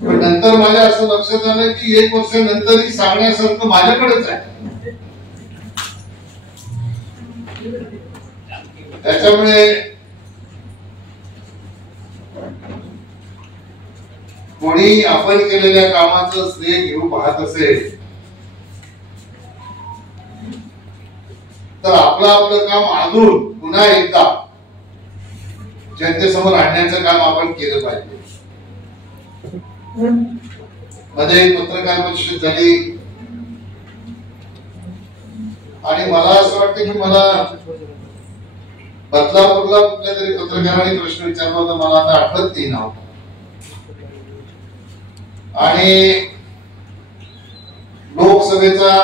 पण नंतर माझ्या असं लक्षात आलं की 1 वर्षानंतरही सांगण्यासारखं माझ्याकडेच आहे. त्याच्यामुळे कोणी आपण केलेल्या कामाचं श्रेय घेऊ पाहत असेल तर आपलं काम अजून पुन्हा एकदा जनतेसमोर आणण्याचं काम आपण केलं पाहिजे. मध्ये एक पत्रकार परिषद झाली आणि मला असं वाटतं की मला बदलापूरला कुठल्या तरी पत्रकारांनी प्रश्न विचारला होता, मला आता आठवत नाही नाव. आणि लोकसभेचा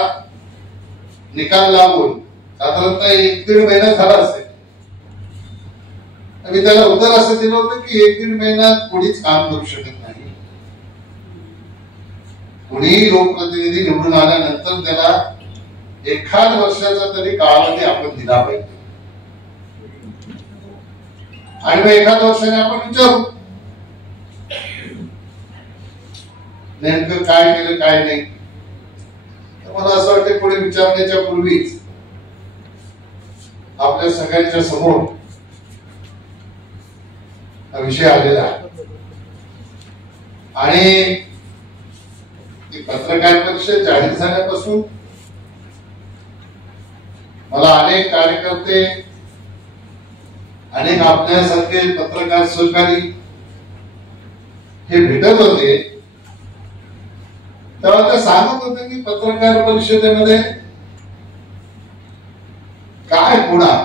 निकाल लागून साधारणतः 1-1.5 महिना झाला असेल. मी त्याला उत्तर असं दिलं होतं की 1-1.5 महिन्यात कोणीच काम करू शकत नाही. कोणीही लोकप्रतिनिधी निवडून आल्यानंतर त्याला 1 वर्षाचा तरी कालावधी आपण दिला पाहिजे. आणि मग 1 वर्षाने आपण विचारू नेमकं काय केलं काय नाही. तर मला असं वाटतं पुढे विचारण्याच्या पूर्वीच आपल्या सगळ्यांच्या समोर हा विषय आलेला आहे. आणि पत्रकार परिषद जाहीर झाल्यापासून मला अनेक कार्यकर्ते, अनेक आपल्यासारखे पत्रकार सहकारी हे भेटत होते. तेव्हा ते सांगत होते की पत्रकार परिषदेमध्ये काय होणार,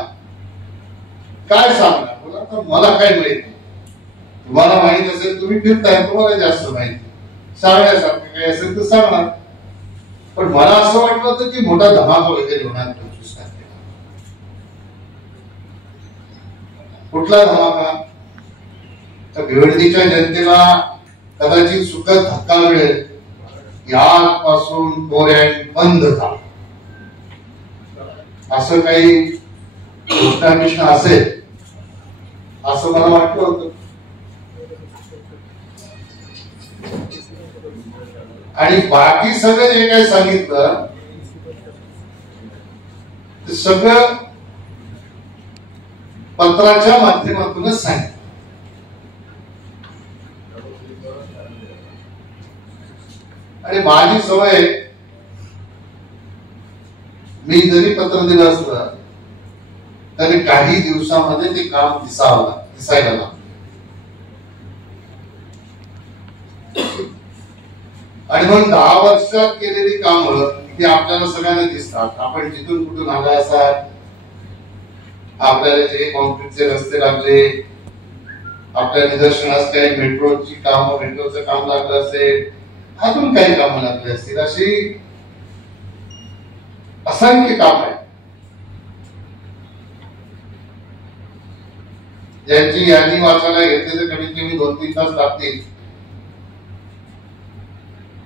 काय सांगणार. बोला तर मला काय माहिती, तुम्हाला माहित असेल, तुम्ही फिरताय, तुम्हाला जास्त माहिती, सांगण्यासारखं काही असेल तर सांगणार. पण मला असं वाटलं होतं की मोठा धमाका वगैरे होणार 25 तारखेला. कुठला धमाका? तर भिवंडीच्या जनतेला कदाचित सुखद धक्का मिळेल. यापासून कोऱ्यान बंद झाला असं काही घोषणामिष्ण असेल असं मला वाटलं होतं. आणि बाकी सगळं जे काही सांगितलं ते सगळं पत्राच्या माध्यमातूनच सांगितलं. आणि माझी सवय, मी जरी पत्र दिलं असलं तरी काही दिवसामध्ये ते काम दिसायला लागलं. आणि मग 10 वर्षात केलेली कामं ती आपल्याला सगळ्यांना दिसतात. आपण जिथून कुठून आला असाल, आपल्याला जे कॉन्क्रीटचे रस्ते लागले, आपल्या निदर्शनास काही मेट्रोची कामं, मेट्रोचं काम लागलं असेल, अजून काही कामं लागली असतील, अशी असंख्य काम आहे ज्यांची यादी वाचायला घेतली तर कमीत कमी 2-3 तास लागतील.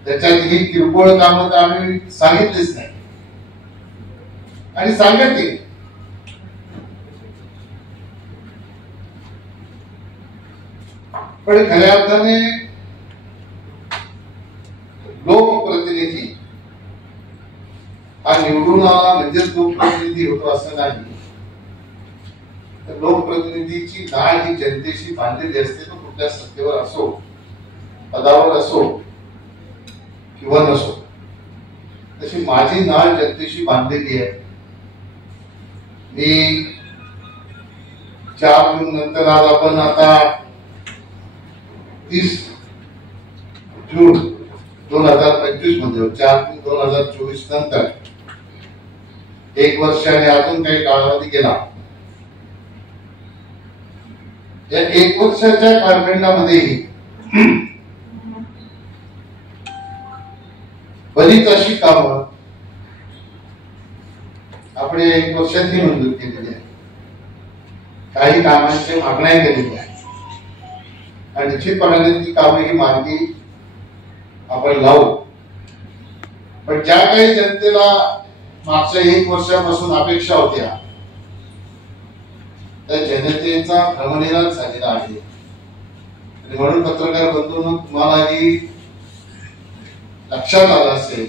त्याच्यात ही किरकोळ कामं तर आम्ही सांगितलीच नाही आणि सांगत नाही. पण खऱ्या अर्थाने लोकप्रतिनिधी हा निवडून आला म्हणजेच लोकप्रतिनिधी होतो असं नाही. तर लोकप्रतिनिधीची नाळ ही जनतेशी बांधलेली असते. तो कुठल्या सत्तेवर असो, पदावर असो किंवा नसो, तशी माझी नाळ जनतेशी बांधलेली आहे. मी 4 जून नंतर, आज आपण आता 30 जून 2025 मध्ये, 4 जून 2024 नंतर 1 वर्ष आणि अजून काही कालावधी गेला. या 1 वर्षाच्या कालखंडामध्येही बरीच अशी कामं आपण 1 वर्षात ही मंजूर केलेली आहे. काही कामांची मागण्या केलेली आहे आणि निश्चितपणाने ती कामं ही मार्गी आपण लावू. पण ज्या काही जनतेला मागच्या 1 वर्षापासून अपेक्षा होत्या त्या जनतेचा भ्रमनिरास झालेला आहे. म्हणून पत्रकार बंधूंनो, तुम्हालाही लक्षात आलं असेल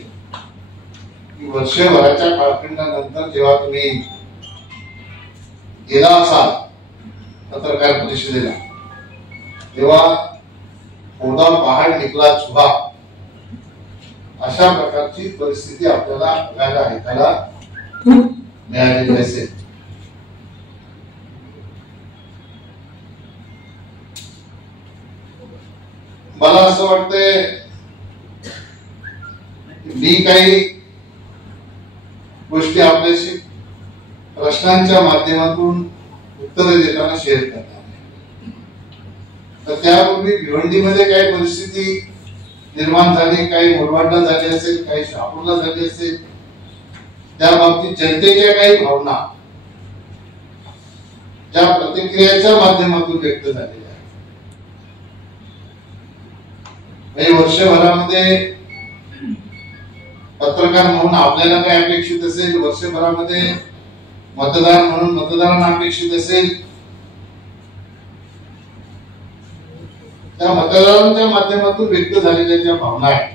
की वर्षभराच्या कालखंडानंतर जेव्हा तुम्ही गेला असाल पत्रकार परिषदेला, तेव्हा मोठा पहाड निघाला चुहा, अशा प्रकारची परिस्थिती आपल्याला बघायला ऐकायला मिळालेली असेल. मला असं वाटतंय मी काही गोष्टी आपल्याशी प्रश्नांच्या माध्यमातून उत्तरे देताना शेअर करणार नाही. तर त्यापूर्वी भिवंडीमध्ये काही परिस्थिती निर्माण झाली, काही मुरबाडला झाली असेल, काही शहापूरला झाली असेल, त्या बाबतीत जनतेच्या काही भावना ज्या प्रतिक्रियाच्या माध्यमातून व्यक्त झालेल्या आहेत. वर्षभरामध्ये पत्रकार म्हणून आपल्याला काय अपेक्षित असेल, वर्षभरामध्ये मतदार म्हणून मतदारांना अपेक्षित असेल, त्या मतदारांच्या माध्यमातून व्यक्त झालेल्या ज्या भावना आहेत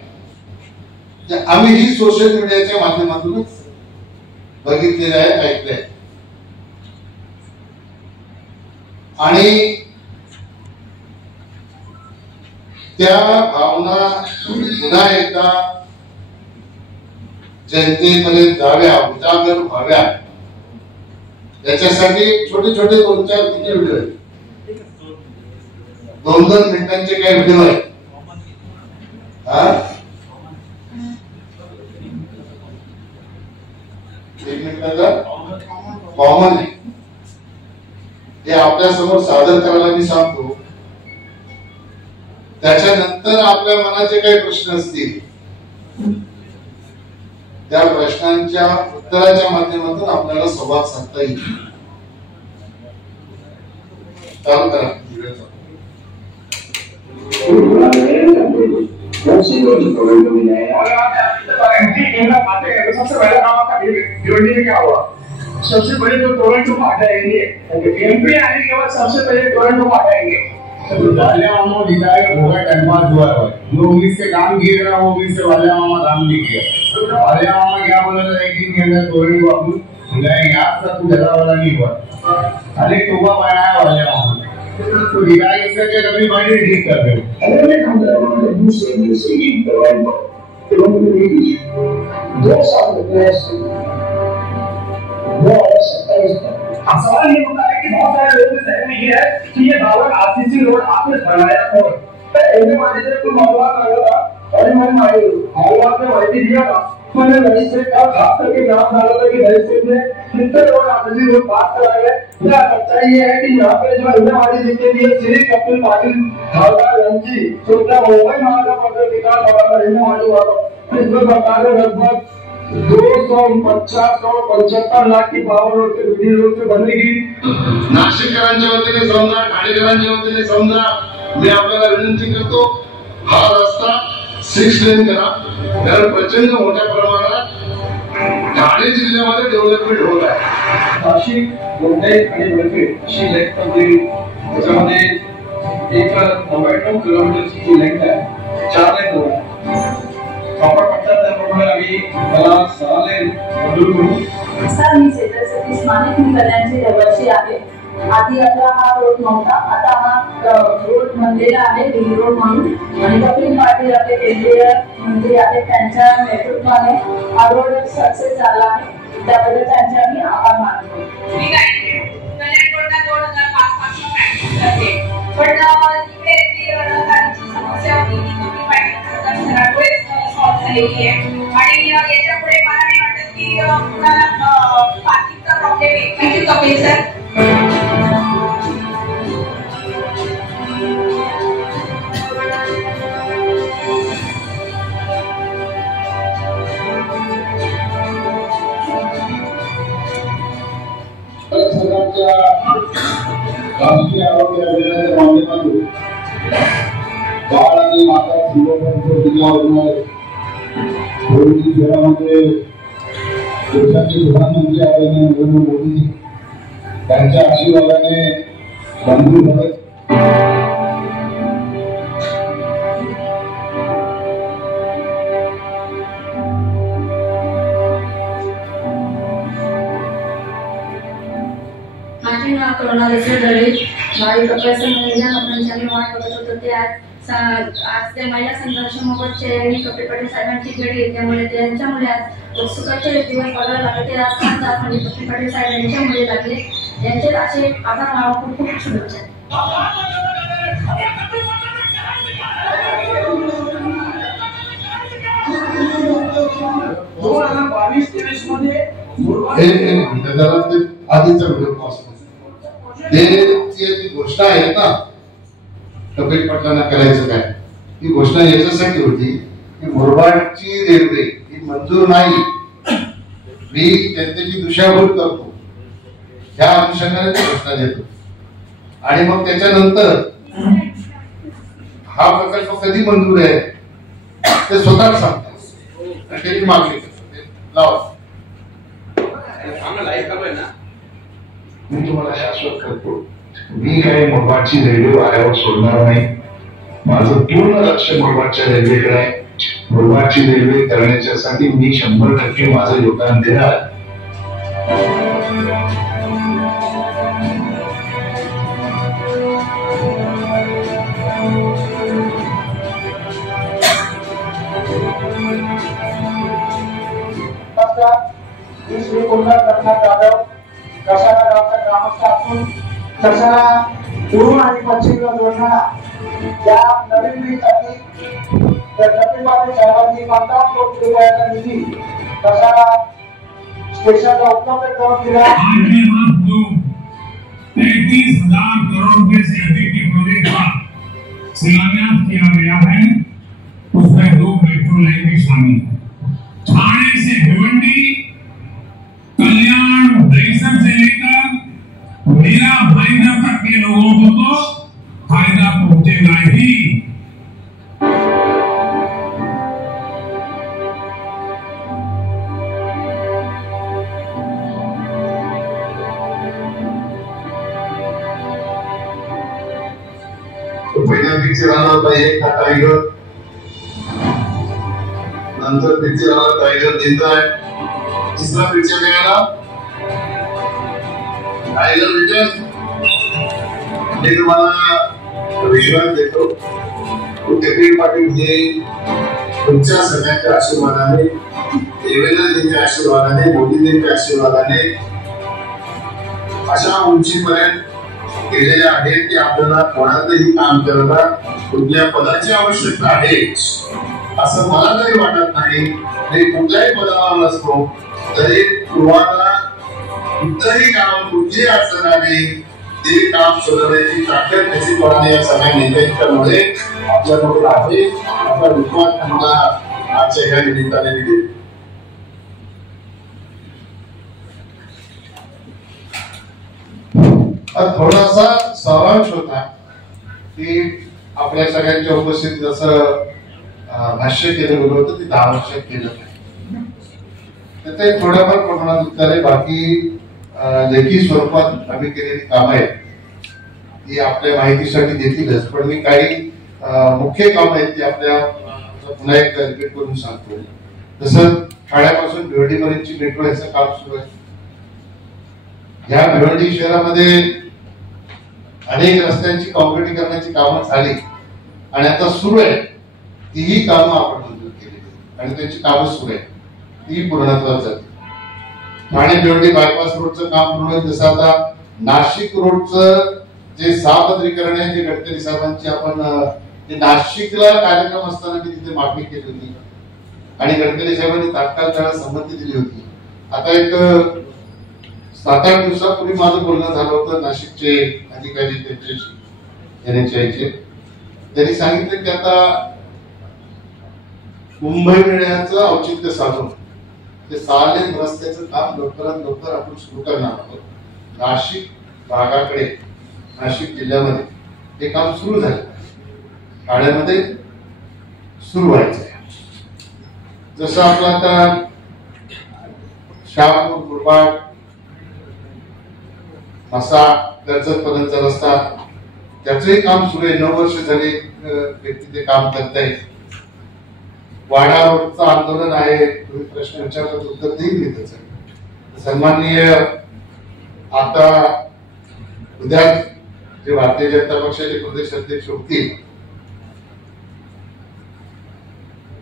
त्या आम्ही ही सोशल मीडियाच्या माध्यमातूनच बघितलेल्या आहेत, ऐकल्या आहेत. आणि त्या भावना पुन्हा एकदा जनतेपर्यंत जाव्या, उजागर व्हाव्या, याच्यासाठी छोटे छोटे 2-4 व्हिडिओ आहेत, 2-2 मिनिटांचे काही व्हिडिओ आहेत. एक मिनिटाचा कॉमन आहे, हे आपल्या समोर सादर करायला मी सांगतो. त्याच्यानंतर आपल्या मनाचे काही प्रश्न असतील, त्या प्रश्नांच्या उत्तराच्या माध्यमातून आपल्याला संवाद साधता येईल. चालू करा. सबसे पहले काम आपका भिवंडी में क्या हुआ? सबसे पहले तो टोरंटो को हटाएंगे, एमपी आने के बाद सबसे पहले टोरंटो को हटाएंगे. वालेमामा विधायक होगा टाइम पास हुआ है, जो उम्मीद से काम किए ना वो उम्मीद से वालेमामा काम नहीं किया. वालेमामा क्या बोला था एक दिन के अंदर टोरंटो को अपन बुलाएंगे, आज तक कुछ झगड़ा वाला नहीं हुआ. अरे टोपा बनाया वालेमामा तो विधायक इसका क्या कभी माइंड ठीक कर दे. अरे हम दूसरे की टोरंटो दो साल अब सवाल ये होता है कि बहुत सारे लोगों के जहन में ये है कि ये बाबर आरसीसी रोड आपने बनाया कौन? एमए मैनेजर को मामला लगा था और मैंने मालूमात में माहिती दिया था, मैंने मजिस्ट्रेट का खास करके नाम डाला था कि मजिस्ट्रेट ने कितने रोड आरसीसी रोड पास कराया है. मेरा सच्चाई ये है कि यहाँ पे जो एमए मैनेजर के लिए श्री कपिल पाटिल हवलदार रंजी छोटा मुंबई महानगर विकास हवलदार एमए मैनेजर इसमें सरकार ने लगभग 250-75 लाख की पावर रोड से विधी रोड से बनेगी. नाशिककरांच्या वतीने समजा, ठाणेकरांच्या वतीने समजा, मी आपल्याला विनंती करतो हा रस्ता 6 लेन करा, कारण प्रचंड मोठ्या प्रमाणात ठाणे जिल्ह्यामध्ये डेव्हलपमेंट होत आहे. नाशिक, मुंबई आणि बळखेड अशी लेंथ मध्ये त्याच्यामध्ये एक 99 किलोमीटरची जी लेंथ आहे, 4 लेन रोड आहे. प्रॉपर पट्टा त्याप्रमाणे आम्ही मला 6 लेन मंजूर करू. सर, मी सतीश माणिक, मी कल्याणची रहिवासी आहे. आधी आपला हा रोड नव्हता, आता हा रोड बनलेला आहे रिंग रोड म्हणून. आणि कपिल पाटील आपले केंद्रीय मंत्री आहेत, त्यांच्या नेतृत्वाने हा रोड सक्सेस झाला आहे. त्याबद्दल त्यांचे आम्ही आभार मानतो. मी कल्याण रोडला 2005 पासून प्रॅक्टिस करते, पण इकडे ती रस्त्याची समस्या होती ती कपिल पाटील सरांमुळे सॉल्व्ह झालेली आहे. आणि याच्या पुढे मला नाही वाटत की कुणाला पार्किंगचा प्रॉब्लेम आहे. Thank you Kapil sir. सरकारच्या राष्ट्रीय आरोग्य अभियानाच्या माध्यमातून बाळ आणि माता संगोपन जिल्ह्यावर भिवंडी शहरामध्ये देशाचे प्रधानमंत्री आदरणीय नरेंद्र मोदी त्यांच्या आशीर्वादाने मंजूर झाले. कोरोना दुसरे घरी माळी कपास महिला लोकांच्या वाट बघत होतो ते आज त्या महिला संघर्षाबाबतचे आणि कपिल पाटील साहेबांची भेट घेतल्यामुळे त्यांच्यामुळे आज उत्सुकाचे दिवस बघायला लागले ते आज म्हणजे कपिल पाटील साहेब यांच्यामुळे लागले यांचे असे आभार मानून खूप खूप शुभेच्छा. 2022-23 मध्ये आधीचा व्हिडिओ जी घोषणा आहे ना कपिल पाटलांना करायचं काय ही घोषणा याच्यासाठी होती की मुरबाडची रेल्वे ही मंजूर नाही मी जनतेची दिशाभूल करतो ह्या अनुषंगाने ती घोषणा देतो आणि मग त्याच्यानंतर हा प्रकल्प कधी मंजूर आहे ते स्वतः सांगतात आणि त्याची मागणी करतात लावा. मी तुम्हाला शाश्वत करतो मी काही मुरबाडची रेल्वे वाऱ्यावर सोडणार नाही. माझं पूर्ण लक्ष मुरबाडच्या रेल्वेकडे आहे. मुरबाडची रेल्वे करण्याच्यासाठी मी 100% माझं योगदान देणार. कशाला गावचा ग्रामस्थ असून कशाला पूर्व आणि पश्चिमला जोडणारा या नवीन ब्रिजसाठी कपिल पाटील साहेबांनी 55 कोटी रुपयाचा निधी कशाला स्टेशनला उपलब्ध करून दिला. 33,000 करोड़ रुपए से अधिक के प्रोजेक्ट का शिलान्यास किया गया है. उसमें 2 मेट्रो लाइन भी शामिल है. ठाणे से भिवंडी, कल्याण, दहिसर से लेकर मीरा भाईंदर तक के लोगों को तो फायदा पहुंचेगा ही. तो पहिला पिक्चर आला होता एक था टाइगर, नंतर पिक्चर आला टाइगर जिंदा है, तीसरा पिक्चर काय आला टाइगर रिटर्न. मी तुम्हाला विश्वास देतो कपिल पाटील हे तुमच्या सगळ्यांच्या आशीर्वादाने देवेंद्रजींच्या आशीर्वादाने मोदीजींच्या आशीर्वादाने अशा उंचीपर्यंत गेलेले आहेत की आपल्याला कोणाचंही काम करता कुठल्या पदाची आवश्यकता आहे असं मला तरी वाटत नाही. मी कुठल्याही पदावर नसतो तरी तुम्हाला कुठलंही काम कुठली अडचण आली ते काम सोडवण्याची ताकद त्याची कोणाने या सगळ्या नेत्यांच्यामुळे आपल्याकडे आहे असा विश्वास त्यांना आजच्या ह्या निमित्ताने दिले. थोडासा सारांश होता की आपल्या सगळ्यांच्या उपस्थित जसं भाष्य केलं गेलं होतं ते 10 वर्षात केलं नाही तर ते थोड्याफार प्रमाणात उत्तर आहे. बाकी लेखी स्वरूपात आम्ही केलेली कामं आहेत ती आपल्या माहितीसाठी देतीलच पण मी काही मुख्य कामं आहेत ती आपल्या पुन्हा एक रिपीट करून सांगतो. जसं ठाण्यापासून भिवंडी पर्यंतची मेट्रो याचं काम सुरू आहे. या भिवंडी शहरामध्ये अनेक रस्त्यांची काँक्रिटीकरणाची कामं झाली आणि आता सुरू आहे तीही कामं आपण मंजूर केलेली आणि त्यांची कामं सुरू आहे ती पूर्णत्वात जाते. ठाणे भिवंडी बायपास रोडचं काम पूर्ण आहे. जसं आता नाशिक रोडचं जे सापत्रीकरण आहे ते गडकरी साहेबांची आपण नाशिकला कार्यक्रम असताना मी तिथे मागणी केली होती आणि गडकरी साहेबांनी तात्काळ त्याला संमती दिली होती. आता एक 7-8 दिवसापूर्वी माझं बोलणं झालं होतं नाशिकचे अधिकारी त्यांच्याशी NHAIचे. त्यांनी सांगितलं की आता कुंभमेळ्याचं औचित्य साधून ते 6 लेन रस्त्याचं काम लवकरात लवकर आपण सुरू करणार आहोत. नाशिक भागाकडे नाशिक जिल्ह्यामध्ये हे काम सुरू झालं ठाण्यामध्ये सुरू व्हायचं आहे. जसं आपलं आता शहापूर मुरबाड असा कर्जत पर्यंतचा रस्ता त्याचंही काम सुरू आहे. 9 वर्ष झाले व्यक्ती ते काम करत आहेत. वाडा रोडचं आंदोलन आहे. तुम्ही प्रश्न विचारला उत्तर देईल मी त्याचं. सन्माननीय आता उद्या जे भारतीय जनता पक्षाचे प्रदेश अध्यक्ष होतील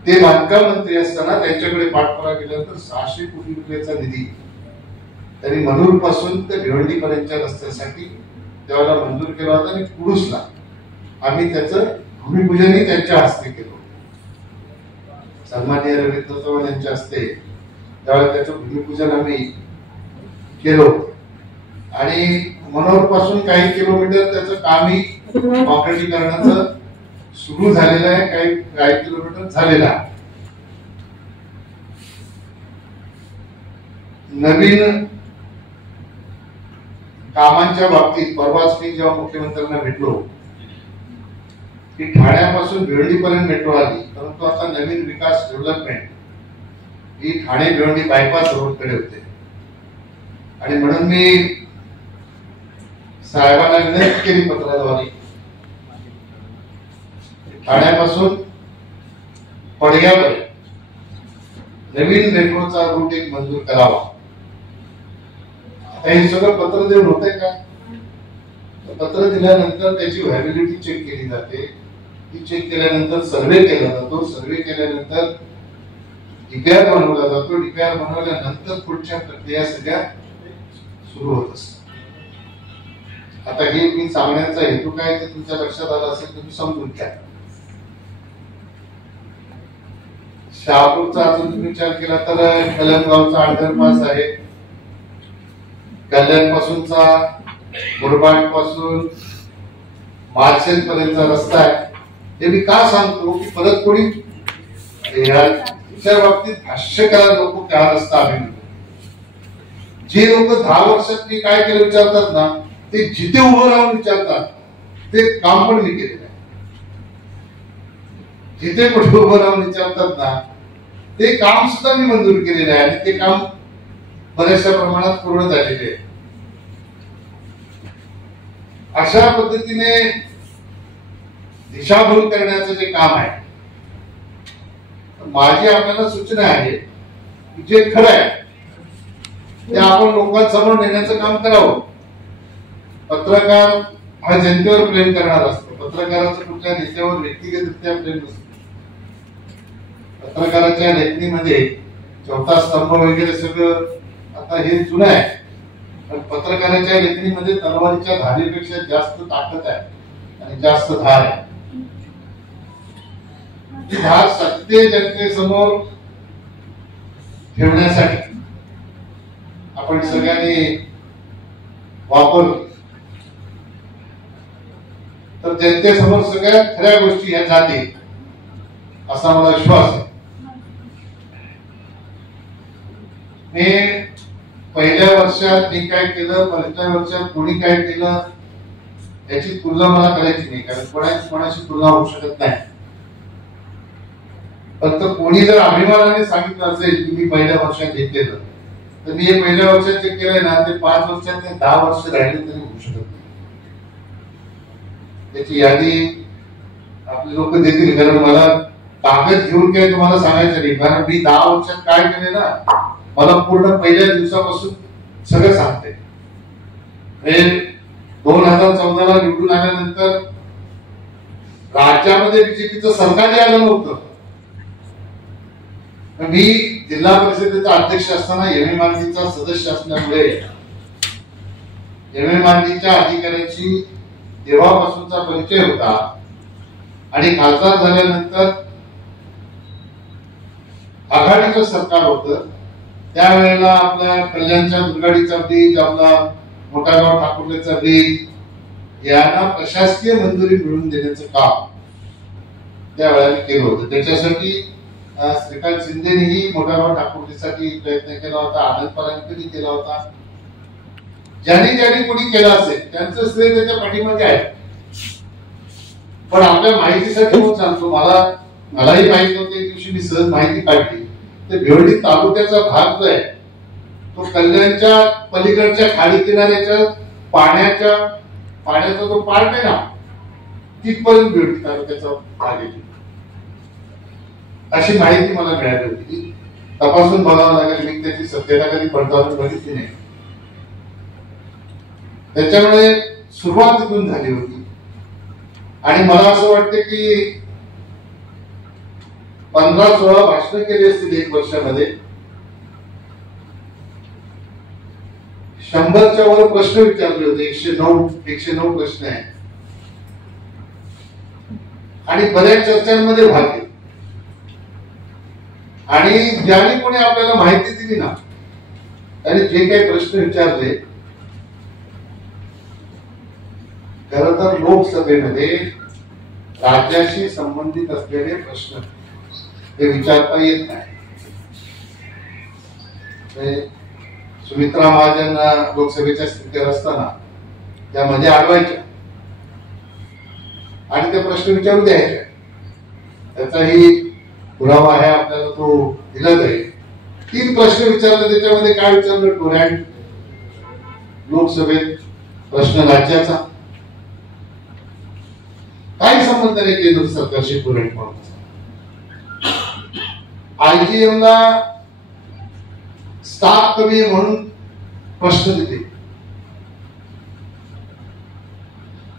ते बांधकाम मंत्री असताना त्यांच्याकडे पाठपुरावा केल्यानंतर 600 कोटी रुपयाचा निधी त्यांनी मनूर पासून ते भिवंडी पर्यंतच्या रस्त्यासाठी त्यावेळेला मंजूर केला होता आणि कुडूसला आम्ही त्याचं भूमिपूजनही त्यांच्या हस्ते केलं. सन्माननीय रवींद्र चव्हाण यांच्या हस्ते त्यावेळेला त्याचं भूमिपूजन आम्ही केलं आणि मनोर पासून काही किलोमीटर त्याचं कामही कॉन्क्रिटीकरणाचं सुरू झालेलं आहे. काही किलोमीटर झालेलं आहे. नवीन कामांच्या बाबतीत परवाच मी जेव्हा मुख्यमंत्र्यांना भेटलो की ठाण्यापासून भिवंडी पर्यंत मेट्रो आली, परंतु आता नवीन विकास डेव्हलपमेंट ही ठाणे भिवंडी बायपास रोडकडे होते आणि म्हणून मी साहेबांना विनंती केली पत्राद्वारे ठाण्यापासून पडग्यापर्यंत नवीन मेट्रोचा रूट एक मंजूर करावा. आता हे सगळं पत्र देऊन होतंय का? पत्र दिल्यानंतर त्याची व्हॅलिडिटी चेक केली जाते. ती चेक केल्यानंतर सर्वे केला जातो. सर्वे केल्यानंतर डीपीआर बनवला जातो. डीपीआर बनवल्यानंतर पुढच्या प्रक्रिया सगळ्या सुरू होत असतात. आता हे मी सांगण्याचा हेतू काय ते तुमच्या लक्षात आलं असेल, तुम्ही समजून घ्या. शहापूरचा अजून तुम्ही विचार केला तर कल्याणगावचा अंडरपास आहे. कल्याण पासूनचा मुरबाड पासून मार्शेल पर्यंतचा रस्ता आहे. हे मी का सांगतो की परत कोणी याच्या बाबतीत भाष्य करायला नको की हा रस्ता आम्ही जे लोक 10 वर्षात मी काय केलं विचारतात ना, ते जिथे उभं राहून विचारतात ते काम पण मी केलेलं आहे. जिथे कुठे उभं राहून विचारतात ना ते काम सुद्धा मी मंजूर केलेलं आहे आणि ते काम बऱ्याचशा प्रमाणात पूर्ण झालेले आहे. अशा पद्धतीने दिशाभूल करण्याचं जे काम आहे, माझी आपल्याला सूचना आहे की जे खरं आहे ते आपण लोकांसमोर नेण्याचं काम करावं. पत्रकार हा जनतेवर प्रेम करणार असतो. पत्रकाराचं कुठल्या नेत्यावर व्यक्तिगतरित्या प्रेम नसतं. पत्रकाराच्या लेखणीमध्ये चौथा स्तंभ वगैरे सगळं आता हे जुनं आहे, पण पत्रकाराच्या लेखणीमध्ये तलवारीच्या धारेपेक्षा जास्त ताकद आहे आणि जास्त धार आहे. ती धार सत्य जनतेसमोर ठेवण्यासाठी आपण सगळ्यांनी वापरली तर जनतेसमोर सगळ्या खऱ्या गोष्टी ह्या जातील असा मला विश्वास आहे. मी पहिल्या वर्षात मी काय केलं, पहिल्या वर्षात कोणी काय केलं याची तुलना मला करायची नाही, कारण कोणाशी तुलना होऊ शकत नाही. फक्त कोणी जर अभिमानाने सांगितलं असेल की मी पहिल्या वर्षात हे केलं तर मी हे पहिल्या वर्षात जे केलंय ना ते 5 वर्षात ते 10 वर्ष राहिले तरी होऊ शकत नाही. त्याची यादी आपले लोक देतील, कारण मला कागद घेऊन काय तुम्हाला सांगायचं नाही, कारण मी 10 वर्षात काय केले ना मला पूर्ण पहिल्या दिवसापासून सगळं सांगते. 2014ला निवडून आल्यानंतर राज्यामध्ये बीजेपीचं सरकारही आलं नव्हतं. मी जिल्हा परिषदेचा अध्यक्ष असताना एमएमआरडीचा सदस्य असल्यामुळे एमएमआरडीच्या अधिकाऱ्यांची तेव्हापासूनचा परिचय होता आणि खासदार झाल्यानंतर आघाडीचं सरकार होतं. त्यावेळेला आपल्या कल्याणच्या दुर्गाडीचा ब्रिज, आपला मोठागाव ठाकुर्लेचा ब्रिज यांना प्रशासकीय मंजुरी मिळवून देण्याचं काम त्यावेळेला केलं होतं. त्याच्यासाठी श्रीकांत शिंदेनेही मोठागाव ठाकुर्लेसाठी प्रयत्न केला होता, आनंद परांजपेंनी केला होता. ज्यांनी कोणी केला असेल त्यांचं श्रेय त्याच्या पाठीमागे आहे. पण आपल्या माहितीसाठी म्हणून सांगतो, मलाही माहिती नव्हती. एक दिवशी मी सहज माहिती काढली तर भिवंडी तालुक्याचा भाग जो आहे तो कल्याणच्या पलीकडच्या खाडी किनाऱ्याच्या पाण्याचा जो पार्ट आहे ना तिथपर्यंत भिवंडी तालुक्याचा भाग आहे अशी माहिती मला मिळाली होती. तपासून बघावं लागेल, मी त्याची सत्यता कधी पडताळून बघितली नाही. त्याच्यामुळे सुरुवात इथून झाली होती. आणि मला असं वाटतं की 15-16 भाषणं केली असतील 1 वर्षामध्ये. 100च्या वर प्रश्न विचारले होते. 109 प्रश्न आहेत. आणि बऱ्याच चर्चांमध्ये भाग घेतला. आणि ज्याने कोणी आपल्याला माहिती दिली ना, त्यांनी जे काही प्रश्न विचारले, खरं तर लोकसभेमध्ये राज्याशी संबंधित असलेले प्रश्न हे विचारता येत नाही. सुमित्रा महाजन लोकसभेच्या स्पीकर असताना त्यामध्ये अडवायच्या आणि ते प्रश्न विचारू द्यायचे. त्याचाही पुरावा आहे आपल्याला, तो दिला जाईल. 3 प्रश्न विचारले. त्याच्यामध्ये काय विचारलं? टोरॅन्ट लोकसभेत प्रश्न राज्याचा, काही संबंध नाही केंद्र सरकारशी टोरॅन्ट म्हणून. IGM ला स्टाफ कमी आहे म्हणून प्रश्न देते,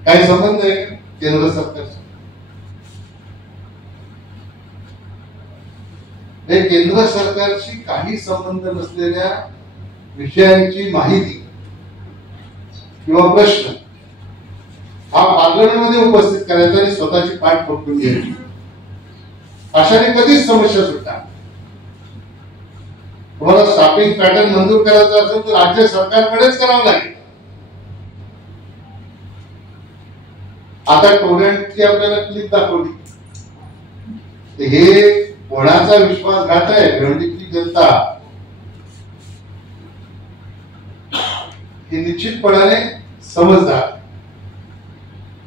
काही संबंध आहे केंद्र सरकारचा? केंद्र सरकारशी काही संबंध नसलेल्या विषयांची माहिती किंवा प्रश्न हा पार्लमेंटमध्ये उपस्थित करायचा आणि स्वतःची पाठ पकडून घ्यायची. अशाने कधीच समस्या सुटणार. तुम्हाला स्टाफिंग पॅटर्न मंजूर करायचा असेल तर राज्य सरकारकडेच करावं लागेल. आता टोरॅन्टची आपल्याला क्लिप दाखवली. हे कोणाचा विश्वासघात आहे? भिवंडीतली जनता ही निश्चितपणाने समजदार.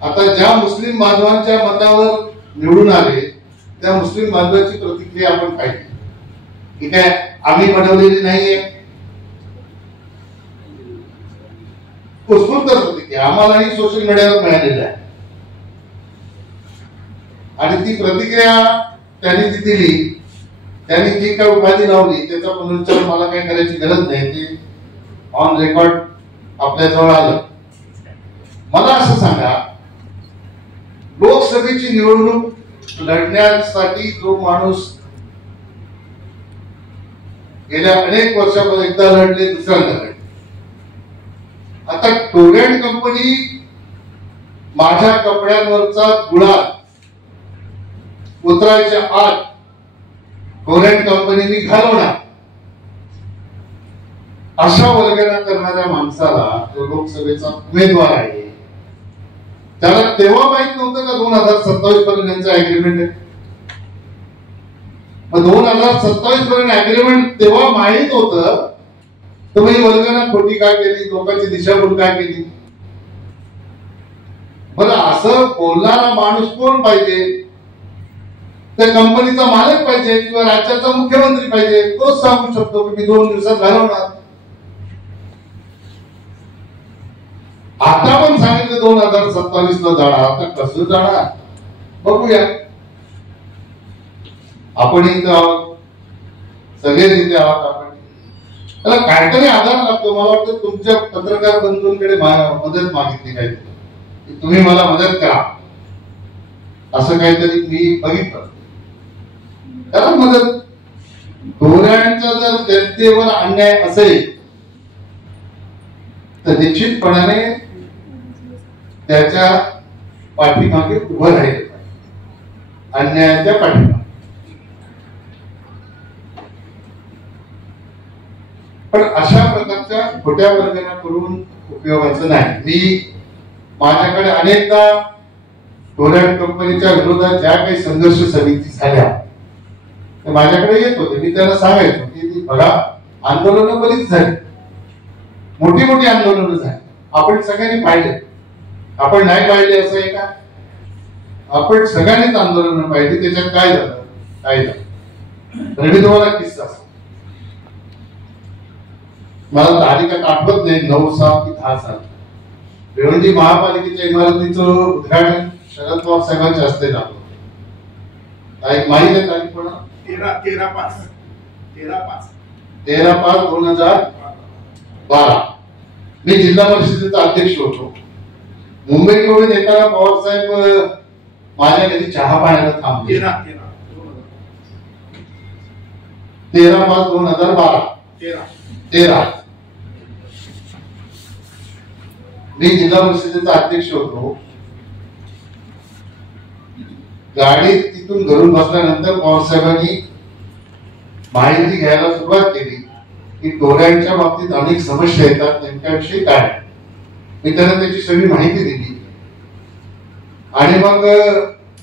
आता ज्या मुस्लिम बांधवांच्या मतावर निवडून आले त्या मुस्लिम बांधवांची प्रतिक्रिया आपण पाहिली. ही काय आम्ही बनवलेली नाहीये. उत्स्फूर्त प्रतिक्रिया आम्हालाही सोशल मीडियावर मिळालेली आहे. आणि ती प्रतिक्रिया त्यांनी जी दिली, त्यांनी जी काय उपाधी लावली त्याचा पुनरुच्चार मला काही करायची गरज नाही. ते ऑन रेकॉर्ड आपल्याजवळ आलं. मला असं सांगा, लोकसभेची निवडणूक लढण्यासाठी जो माणूस गेल्या अनेक वर्षापासून एकदा लढले, दुसऱ्यांदा लढले. आता टोरॅन्ट कंपनी माझ्या कपड्यांवरचा गुलाल उतरायच्या आत टोरॅन्ट कंपनीने घालवणार, अशा वर्गणा करणाऱ्या माणसाला जो लोकसभेचा उमेदवार आहे त्याला तेव्हा माहित नव्हतं का 2027 पर्यंत यांचं अग्रीमेंट आहे? मग 2027 पर्यंत अग्रीमेंट तेव्हा माहित होतं तर मग ही वर्गणा खोटी काय केली? लोकांची दिशाभूल काय केली? बरं, असं बोलणारा माणूस कोण पाहिजे? त्या कंपनीचा मालक पाहिजे किंवा राज्याचा मुख्यमंत्री पाहिजे. तोच सांगू शकतो की मी 2 दिवसात घालवणार. आता पण सांगितलं 2027 ला जाणार. आता कसं जाणार बघूया. आपण इथं आहोत, सगळे तिथे आहोत. आपण त्याला काहीतरी आधार लागतो. मला वाटतं तुमच्या पत्रकार बंधूंकडे मदत मागितली काहीतरी, तुम्ही मला मदत करा, असं काहीतरी मी बघितलं. त्याला मदत. टोरॅन्टचा जर जनतेवर अन्याय असेल तर निश्चितपणाने त्याच्या पाठीमागे उभं राहिलं पाहिजे, अन्यायाच्या पाठीमागे. पण अशा प्रकारच्या खोट्या वर्गणा करून उपयोगाचं नाही. मी माझ्याकडे अनेकदा टोरॅन्ट कंपनीच्या विरोधात ज्या काही संघर्ष समिती झाल्या ते माझ्याकडे येत होते. मी त्यांना सांगायचो की बघा, आंदोलनं बरीच झाली, मोठी मोठी आंदोलनं झाली, आपण सगळ्यांनी पाहिले. आपण नाही पाहिले असं आहे का? आपण सगळ्यांनीच आंदोलनं पाहिली. त्याच्यात काय झालं? काय झालं? रवी तुम्हाला किस्सा मला तारीखात आठवत नाही, 9 साल की 10 साल भिवंडी महापालिकेच्या इमारतीचं उद्घाटन शरद पवार साहेबांच्या हस्ते झालं. एक माहिती आहे तारीख पण 13/5/2012. मी जिल्हा परिषदेचा अध्यक्ष होतो. मुंबईकडून येताना पवार साहेब माझ्या घरी चहा पाण्याला थांबले. 13/5/2012 मी जिल्हा परिषदेचा अध्यक्ष होतो. गाडीत तिथून घरून बसल्यानंतर पवार साहेबांनी माहिती घ्यायला सुरुवात केली की टोऱ्यांच्या बाबतीत अनेक समस्या येतात, त्यांच्याविषयी काय. मी त्यांना त्याची सगळी माहिती दिली आणि मग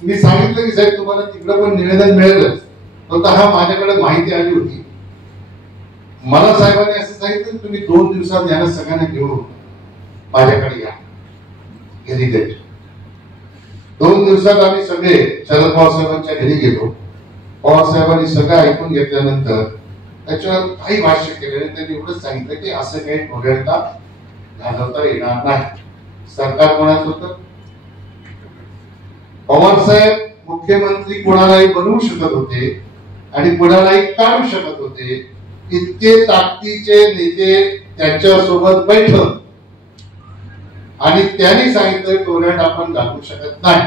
मी सांगितलं की साहेब तुम्हाला तिकडं पण निवेदन मिळेलच. स्वतः माझ्याकडे माहिती आली होती. मला साहेबांनी असं सांगितलं तुम्ही 2 दिवसात यांना सगळ्यांना घेऊन माझ्याकडे या घरी जायचे. 2 दिवसात आम्ही सगळे शरद पवार साहेबांच्या घरी गेलो. पवार साहेबांनी सगळं ऐकून घेतल्यानंतर त्याच्यावर काही भाष्य केले. त्यांनी एवढंच सांगितलं की असं काही टोऱ्यांना घालवता येणार नाही. सरकार कोणाचं होतं? पवार साहेब मुख्यमंत्री कोणालाही बनवू शकत होते आणि कोणालाही काढू शकत होते. इतके ताकदीचे नेते त्यांच्यासोबत बैठक आणि त्यांनी सांगितलं टोऱ्यात आपण घालू शकत नाही.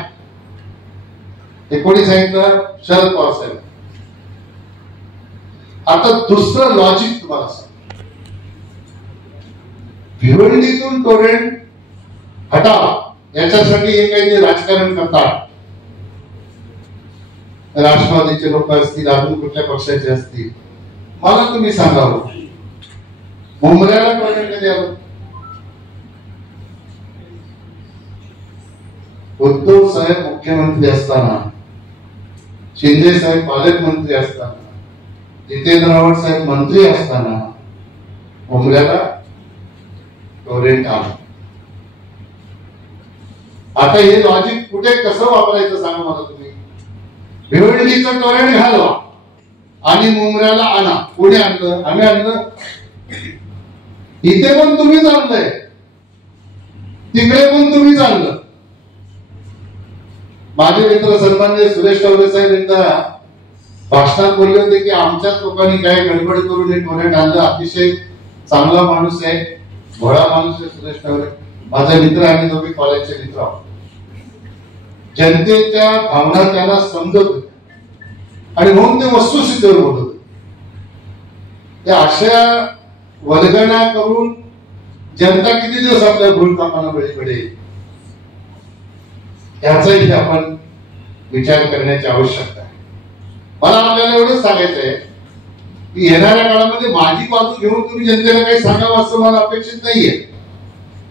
हे कोणी सांगितलं? शरद पवार साहेब. आता दुसरं लॉजिक तुम्हाला सांग. भिवंडीतून टोरेंट हटावा याच्यासाठी हे काही जे राजकारण करतात, राष्ट्रवादीचे लोक असतील, अजून कुठल्या पक्षाचे असतील, मला तुम्ही सांगावं मुंबईला टोरेंट कधी आलं? उद्धव साहेब मुख्यमंत्री असताना, शिंदे साहेब पालकमंत्री असताना, जितेंद्र आव्हाड साहेब मंत्री असताना मुंबईला टोरेंट आलं. आता हे लॉजिक कुठे कसं वापरायचं सांगा मला तुम्ही. भिवंडीचं टोरेंट घालवा आणि मुंबईला आणा. पुढे आणलं, आम्ही आणलं. इथे पण तुम्हीच आणलंय, तिकडे पण तुम्हीच आणलं. माझे मित्र सन्माननीय सुरेश टवरे साहेब एकदा भाषणात बोलले होते की आमच्याच लोकांनी काय गडबड करून हे टोरेंट आणलं. अतिशय चांगला माणूस आहे, भोळा माणूस आहे सुरेश टवरे, माझा मित्र आणि दोघे कॉलेजचे मित्र आहोत. जनतेच्या भावना त्यांना समजत होत्या आणि म्हणून ते वस्तुस्थितीवर बोलत होते. त्या अशा वल्गना करून जनता किती दिवस आपल्या भूलकामाला बळी पडेल याचाही आपण विचार करण्याची आवश्यकता आहे. मला आपल्याला एवढंच सांगायचं आहे की येणाऱ्या काळामध्ये माझी बाजू घेऊन तुम्ही जनतेला काही सांगावं असं मला अपेक्षित नाहीये.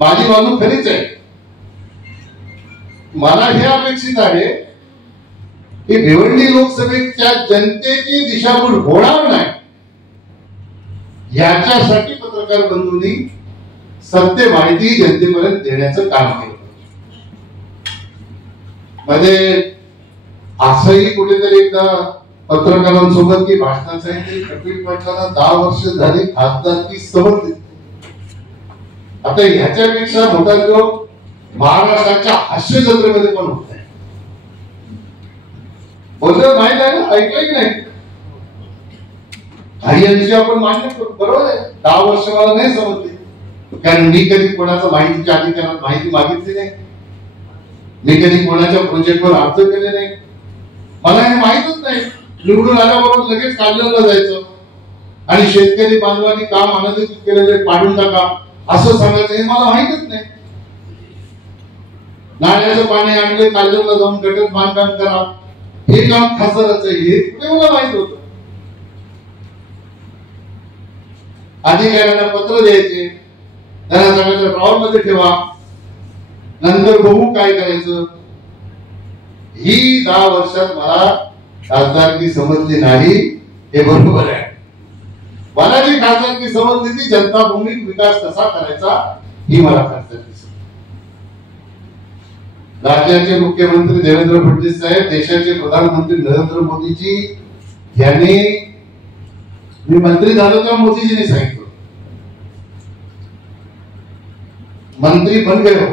माझी बाजू खरीच आहे. मला हे अपेक्षित आहे की भिवंडी लोकसभेच्या जनतेची दिशाभूल होणार नाही याच्यासाठी पत्रकार बंधूंनी सत्य माहिती जनतेपर्यंत देण्याचं काम केलं. मध्ये असंही कुठेतरी एकदा पत्रकारांसोबत की भाषणात सांगितले कपिल पाटलांना 10 वर्ष झाली खासदारकी समज दिसते. आता ह्याच्यापेक्षा मोठा जो महाराष्ट्राच्या हास्य जत्रेमध्ये पण होत आहे. बोललं माहित आहे ना, ऐकलं की नाही? काही अंशी आपण मान्य करू, बरोबर आहे. 10 वर्ष मला नाही समजले कारण मी कधी कोणाचं माहितीच्या अधिकारात माहिती मागितली नाही. मी कधी कोणाच्या प्रोजेक्टवर अर्ज केले नाही. मला हे माहितच नाही. निवडून आल्याबरोबर लगेच काढलेलं जायचं आणि शेतकरी बांधवांनी काम अनधिकृत केलेले पाडून टाका असं सांगायचं हे मला माहितच नाही. नाल्याचं पाणी आणले काढलेलं जाऊन गटर बांधकाम करा हे काम खासदाराचं आहे हे कुठे मला माहित होतं. अधिकाऱ्यांना पत्र द्यायचे, त्यांना सांगायचं ड्रॉवर मध्ये ठेवा, नंतर बघू काय करायचं. ही 10 वर्षात मला खासदारकी समजली नाही हे बरोबर आहे. मला जी खासदारकी समजली ती जनताभूमिक विकास कसा करायचा ही मला खासदारकी समजली. राज्याचे मुख्यमंत्री देवेंद्र फडणवीस साहेब, देशाचे प्रधानमंत्री नरेंद्र मोदीजी यांनी, मी मंत्री झालो तेव्हा मोदीजीने सांगितलं मंत्री बन गए हो,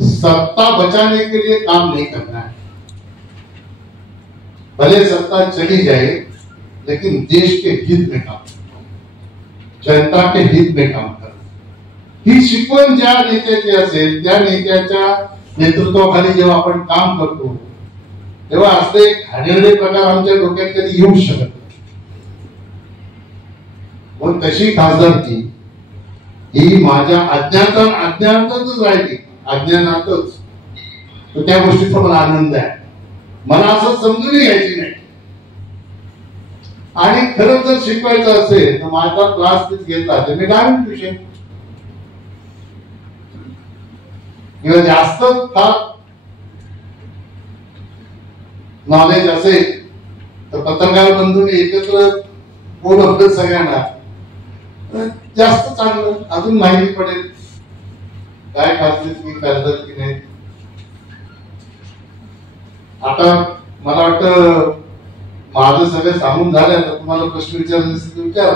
सत्ता बचाने के लिए काम नहीं करना है. भले सत्ता चली जाए लेकिन देश के हित में काम, जनता के हित में काम करना. ही शिकवण ज्या नेत्याची असेल त्या नेत्याच्या नेतृत्वाखाली जेव्हा आपण काम करतो तेव्हा असले घाणेरडे प्रकार आमच्या डोक्यात कधी येऊ शकत नाही. मग तशी खासदारकी ही माझ्या अज्ञानातच राहिली, अज्ञानातच. तर त्या गोष्टीचा मला आनंद आहे. मला असं समजून घ्यायची नाही. आणि खरं जर शिकवायचं असेल तर माझा क्लास घेतला तर मी डायरेक्ट विषय किंवा जास्त नॉलेज असेल तर पत्रकार बंधूंनी एकत्र बोलवलं सगळ्यांना जास्त चांगलं, अजून माहिती पडेल काय खासदार की करतात की नाही. आता मला वाटतं माझं सगळं सांगून झालं तर तुम्हाला प्रश्न विचारायचे विचारा.